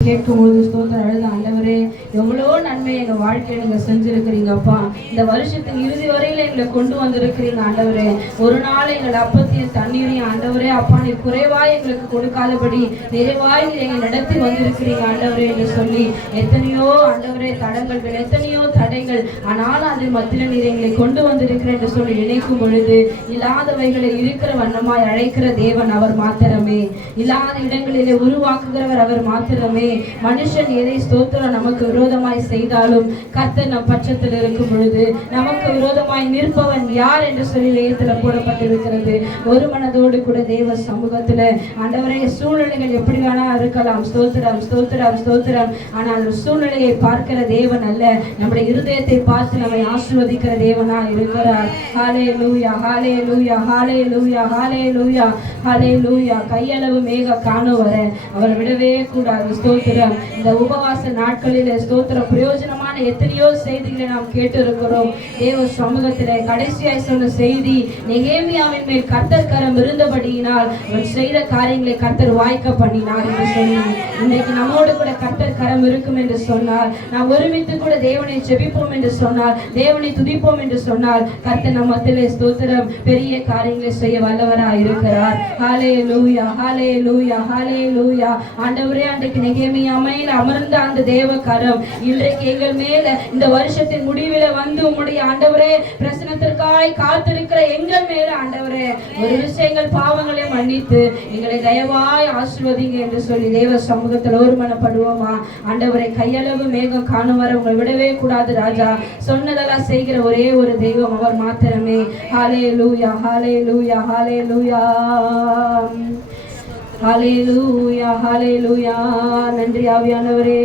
கேட்கும்போது ஸ்தோத்திரம் அழுது ஆண்டவரே எவ்வளோ நன்மை எங்க வாழ்க்கையில நீங்கள் செஞ்சுருக்கிறீங்கப்பா. இந்த வருஷத்தின் இறுதி வரையில எங்களை கொண்டு வந்திருக்கிறீங்க ஆண்டவரே. ஒரு நாள் எங்கள் அப்பத்தையும் தண்ணீரையும் ஆண்டவரே அப்பா நீ குறைவாய் எங்களுக்கு கொடுக்காதபடி நிறைவாய் எங்கள் நடத்தி வந்திருக்கிறீங்க ஆண்டவரே என்று சொல்லி எத்தனையோ ஆண்டவரே தடங்கல்கள் எத்தனையோ தடைகள் ஆனாலும் அதில் மத்தியில் நீர் எங்களை கொண்டு வந்திருக்கிறேன் என்று சொல்லி நினைக்கும் பொழுது இல்லாதவைகளை இருக்கிற வண்ணமாய் அழைக்கிற தேவன் அவர் மாத்திரமே. இல்லாத இடங்களிலே உருவாக்குகிறவர் அவர் மாத்திரமே. மனுஷன் எதை ஸ்தோத்திரம் நமக்கு விரோதமாய் செய்தாலும் கர்த்தர் நம் பட்சத்தில் இருக்கும் பொழுது நமக்கு விரோதமாய் நிற்பவன் யார் என்று சொல்லி லேயத்தில் போடப்பட்டிருக்கிறது. ஒரு மனதோடு கூட தேவ சமூகத்துல ஆண்டவரே சூழ்நிலைகள் எப்படி வேணா இருக்கலாம். ஸ்தோத்திரம் ஸ்தோத்திரம் ஸ்தோத்திரம். ஆனால் அந்த சூழ்நிலையை பார்க்கிற தேவன் அல்ல. நம்முடைய இருதயத்தை பார்த்து நம்மை ஆசிர்வதிக்கிற தேவனா இருக்கிறார். ஹாலே லூயா ஹாலே லூயா ஹாலே லூயா ஹாலே லூயா ஹாலே லூயா கையளவு மேக காணும் வர. அவர் விடவே கூடாது. ஸ்தோத்திரம். இந்த உபவாச நாட்களில் ஸ்தோத்திரம். பிரயோஜனமா பிரயோஜனமான எத்தனையோ செய்திகளை நாம் கேட்டிருக்கிறோம். தேவ சமூகத்தில் கடைசியாய் சொன்ன செய்தி நெகேமியாவின் மேல் கர்த்தர் கரம் இருந்தபடியினால் அவர் செய்த காரியங்களை கர்த்தர் வாய்க்க பண்ணினார் என்று சொல்லி இன்றைக்கு நம்மோடு கூட கர்த்தர் கரம் இருக்கும் என்று சொன்னார் நாம் ஒருமித்து கூட தேவனை செபிப்போம் என்று சொன்னார் தேவனை துதிப்போம் என்று சொன்னார் கர்த்தர் நம்ம மத்தியிலே ஸ்தோத்திரம் பெரிய காரியங்களை செய்ய வல்லவராக இருக்கிறார். ஹாலே லூயா ஹாலே லூயா ஹாலே லூயா ஆண்டவரே அன்றைக்கு நெகேமியாமையில் அமர்ந்த அந்த தேவ கரம் இன்றைக்கு எங்கள் மேல் இந்த வருஷத்தின் முடிவில வந்து உம்முடைய ஆண்டவரே பிரசனத்திற்காய் காத்திருக்கிற எங்கள் மேல ஆண்டவரே ஒரு விஷயங்கள் பாவங்களை மன்னித்து எங்களை தயவாய் ஆசிர்வதிங்க என்று சொல்லி தேவ சமூகத்தில் ஒருமனப்படுவோமா ஆண்டவரை கையளவு மேகம் காணும் வர உங்களை விடவே கூடாது ராஜா. சொன்னதெல்லாம் செய்கிற ஒரே ஒரு தெய்வம் அவர் மாத்திரமே. ஹாலே லூயா ஹாலே லூயா ஹாலே லூயா ஹalleluya ஹalleluya. நன்றி ஆவியானவரே.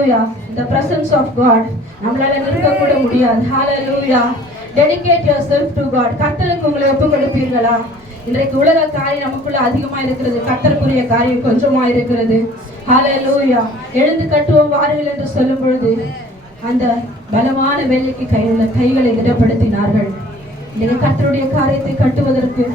ஹalleluya the presence of god. நம்மளால நிற்க கூட முடியாது. ஹalleluya dedicate yourself to god. கர்த்தருக்கு உங்களை ஒப்பு கொடுப்பீர்களா இன்றைக்கு உலக காரியம் நமக்குள்ள அதிகமா இருக்கிறது. கர்த்தருக்குரிய காரியம் கொஞ்சமா இருக்கிறது. ஹalleluya எழுந்து கட்டுவோம் வாருங்கள் என்று சொல்லும் பொழுது அந்த பலமான வேலைக்கு கையுள்ள கைகளை திடப்படுத்தினார்கள். இன்றைக்கு கர்த்தருடைய காரியத்தை கட்டுவதற்கு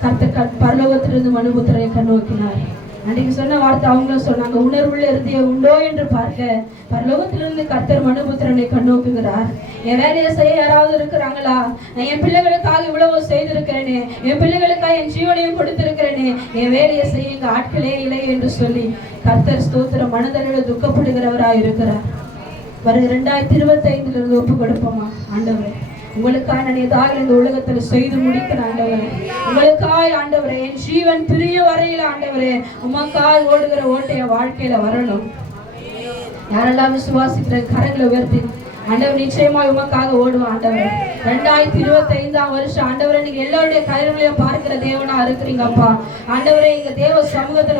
கர்த்தர் கட்- பரலோகத்திலிருந்து மனுபுத்திரை கண்ணோக்கினார். அன்றைக்கு சொன்ன வார்த்தை அவங்களும் சொன்னாங்க உணர்வுள்ள இருதய உண்டோ என்று பார்க்க பரலோகத்திலிருந்து கர்த்தர் மனுபுத்திரனை கண்ணோக்குகிறார். என் வேலையை செய்ய யாராவது இருக்கிறாங்களா? நான் என் பிள்ளைகளுக்காக இவ்வளவு செய்திருக்கிறேனே என் பிள்ளைகளுக்காக என் ஜீவனையும் கொடுத்திருக்கிறேனே என் வேலையை செய்ய இங்க ஆட்களே இல்லை என்று சொல்லி கர்த்தர் ஸ்தோத்திர மனதளவில் துக்கப்படுகிறவராய் இருக்கிறார் வரும் இரண்டாயிரத்தி இருபத்தி ஐந்துல இருந்து ஒப்பு கொடுப்போமா ஆண்டவர்? உங்களுக்காக நான் ஏதாவது இந்த உலகத்துல செய்து முடிக்கிறேன் ஆண்டவரே. உங்களுக்காய் ஆண்டவரே என் ஜீவன் பிரிய வரையில ஆண்டவரே உமக்காய் ஓடுகிற ஓட்டைய என் வாழ்க்கையில வரணும். யாரெல்லாம் விசுவாசிக்கிற கரங்களை உயர்த்தி ஆண்டவர் நிச்சயமா உமக்காக ஓடுவோம் ஆண்டவர். ரெண்டாயிரத்தி இருபத்தி ஐந்தாம் வருஷம் ஆண்டவரை நீங்க எல்லாருடைய கயிறுகளையும் பார்க்கிற தேவனா இருக்கிறீங்கப்பா. ஆண்டவரே எங்க தேவ சமூகத்த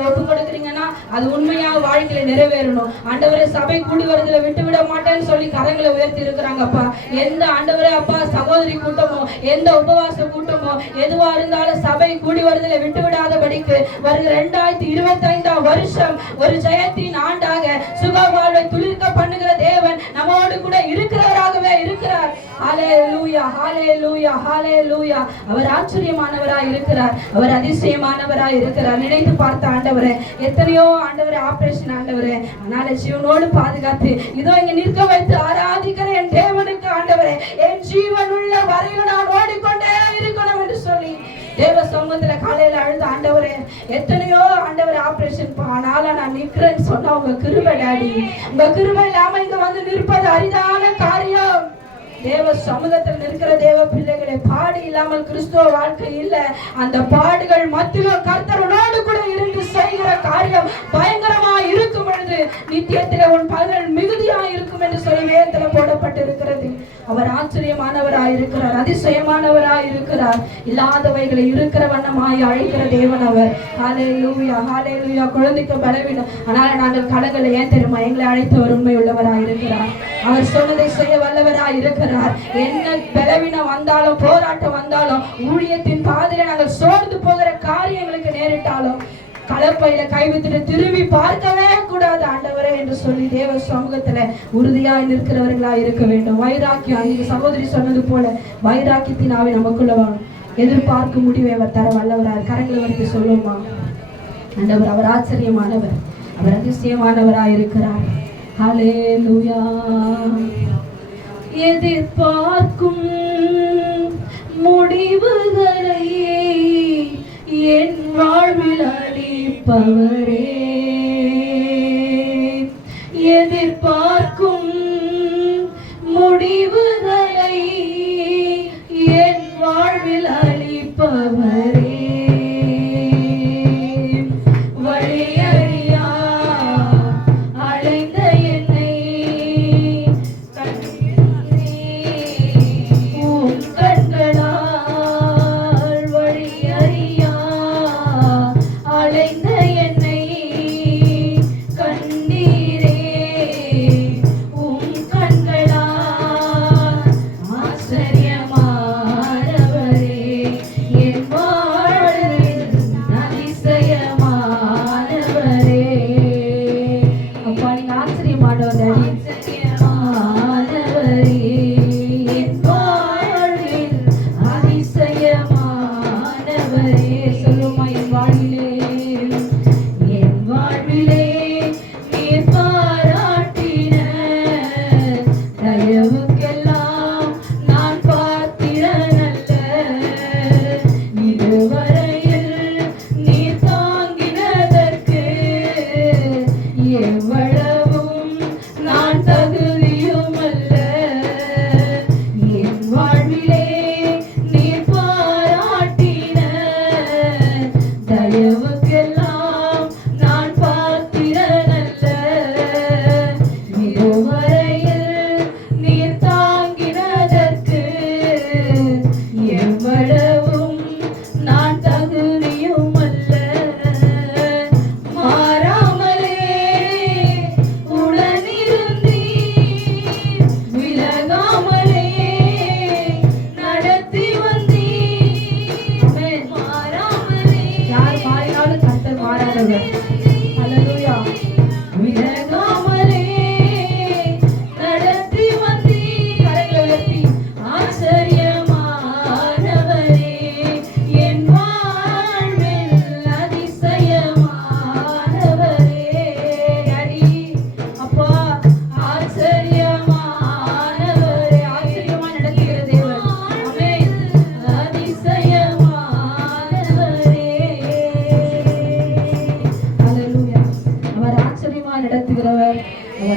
அது உண்மையாக வாழ்க்கையில நிறைவேறணும். ஆண்டவரே சபை கூடி வருதுல விட்டு விட மாட்டேன்னு சொல்லி கரங்களை உயர்த்தி இருக்கிறாங்கப்பா எந்த ஆண்டவரே அப்பா சகோதரி கூட்டமோ எந்த உபவாச கூட்டமோ எதுவா இருந்தாலும் சபை கூடி வருதுல விட்டு விடாதபடிக்கு வருகிற ரெண்டாயிரத்தி இருபத்தி ஐந்தாம் வருஷம் ஒரு ஜெயத்தின் ஆண்டாக சுக வாழ்வை துளிர்க்க பண்ணுகிற நம்மோடு கூட இருக்கிறவராகவே இருக்கிறார். ஹாலே லூயா ஹாலே லூயா ஹாலே லூயா அவர் ஆச்சரியமானவராய் இருக்கிறார். அவர் அதிசயமானவராய் இருக்கிறார். நினைத்து பார்த்த ஆண்டவரே எத்தனையோ ஆண்டவரே ஆபரேஷன் ஆண்டவரே அதனால ஜீவனோடு பாதுகாத்து இதோ இங்க நிற்க வைத்து ஆராதிக்கிற என் தேவனுக்கு ஆண்டவரே என் ஜீவனுள்ள வரையில நான் ஓடிக்கொண்டே தேவ சமூகத்துல காலையில அழுது ஆண்டவரே எத்தனையோ ஆண்டவர் ஆபரேஷன் ஆனால நான் நிற்கிறேன்னு சொன்னா உங்க கிருபை டாடி. உங்க கிருபை இல்லாம இங்க வந்து நிற்பது அரிதான காரியம். தேவ சமூகத்தில் நிற்கிற தேவ பிள்ளைகளை பாடு இல்லாமல் கிறிஸ்துவ வாழ்க்கை இல்ல. அந்த பாடுகள் மத்தியிலும் கர்த்தரோடு கூட இருந்து செய்கிற காரியம் பயங்கரமா இருக்கும் பொழுது நித்தியத்தில உன் பகல் மிகுதியா இருக்கும் என்று சொல்லி வேதத்துல போடப்பட்டிருக்கிறது. அவர் ஆச்சரியமானவராய் இருக்கிறார் அதிசயமானவராய் இருக்கிறார் இல்லாதவைகளை இருக்கிற வண்ணமாய் அழைக்கிற தேவன் அவர். ஹாலே லூயா ஹாலே லூயா குழந்தைக்கு பலவீனம். ஆனால் நாங்கள் கடகளை ஏன் தெரியுமா? எங்களை அழைத்தவர் உண்மை உள்ளவராய் இருக்கிறார் அவர் சொன்னதை செய்ய வல்லவராய் இருக்கிறார் என்ன பலவீனம் வந்தாலும் போராட்டம் வந்தாலும் ஊழியத்தின் பாதையில நாங்கள் சோர்ந்து போகிற காரியங்களுக்கு நேரிட்டாலும் கலப்பையில கைவிட்டுட்டு திரும்பி பார்க்கவே கூடாது ஆண்டவரே என்று சொல்லி தேவ சமூகத்துல உறுதியாய் நிற்கிறவர்களா இருக்க வேண்டும். வைராக்கியம் அன்னைக்கு சகோதரி சொன்னது போல வைராக்கியத்தின் ஆவி நமக்குள்ள வாழும். எதிர்பார்க்க முடிவை அவர் தர வல்லவரார் கரங்களை வந்து சொல்லுமா ஆண்டவர் அவர் ஆச்சரியமானவர். அவர் அதிசயமானவராய் இருக்கிறார். ஹalleluya எதிர்பார்க்கும் முடிவுகளை என் வாழ்வில் அளிப்பவரே.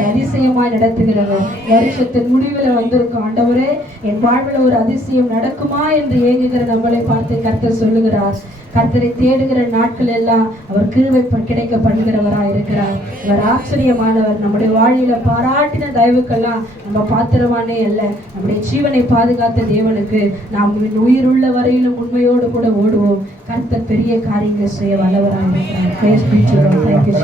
நடத்துகிறவர் வருஷத்தின் முடிவில் வந்திருக்கும் ஆண்டவரே என் வாழ்வில் ஒரு அதிசயம் நடக்குமா என்று ஏங்குகிற நம்மளை பார்த்து கர்த்தர் சொல்லுகிறார்? கர்த்தரை தேடுகிற நாட்கள் எல்லாம் அவர் கிருவை கிடைக்க பண்ணுகிறவராய் இருக்கிறார். இவர் ஆச்சரியமானவர். நம்முடைய வாழ்வில பாராட்டின தயவுக்கெல்லாம் நம்ம பாத்திரமானே அல்ல. நம்முடைய ஜீவனை பாதுகாத்த தேவனுக்கு நாம் உயிருள்ள வரையிலும் உண்மையோடு கூட ஓடுவோம். கர்த்தர் பெரிய காரியங்கள் செய்ய வல்லவராக இருக்கிறார்.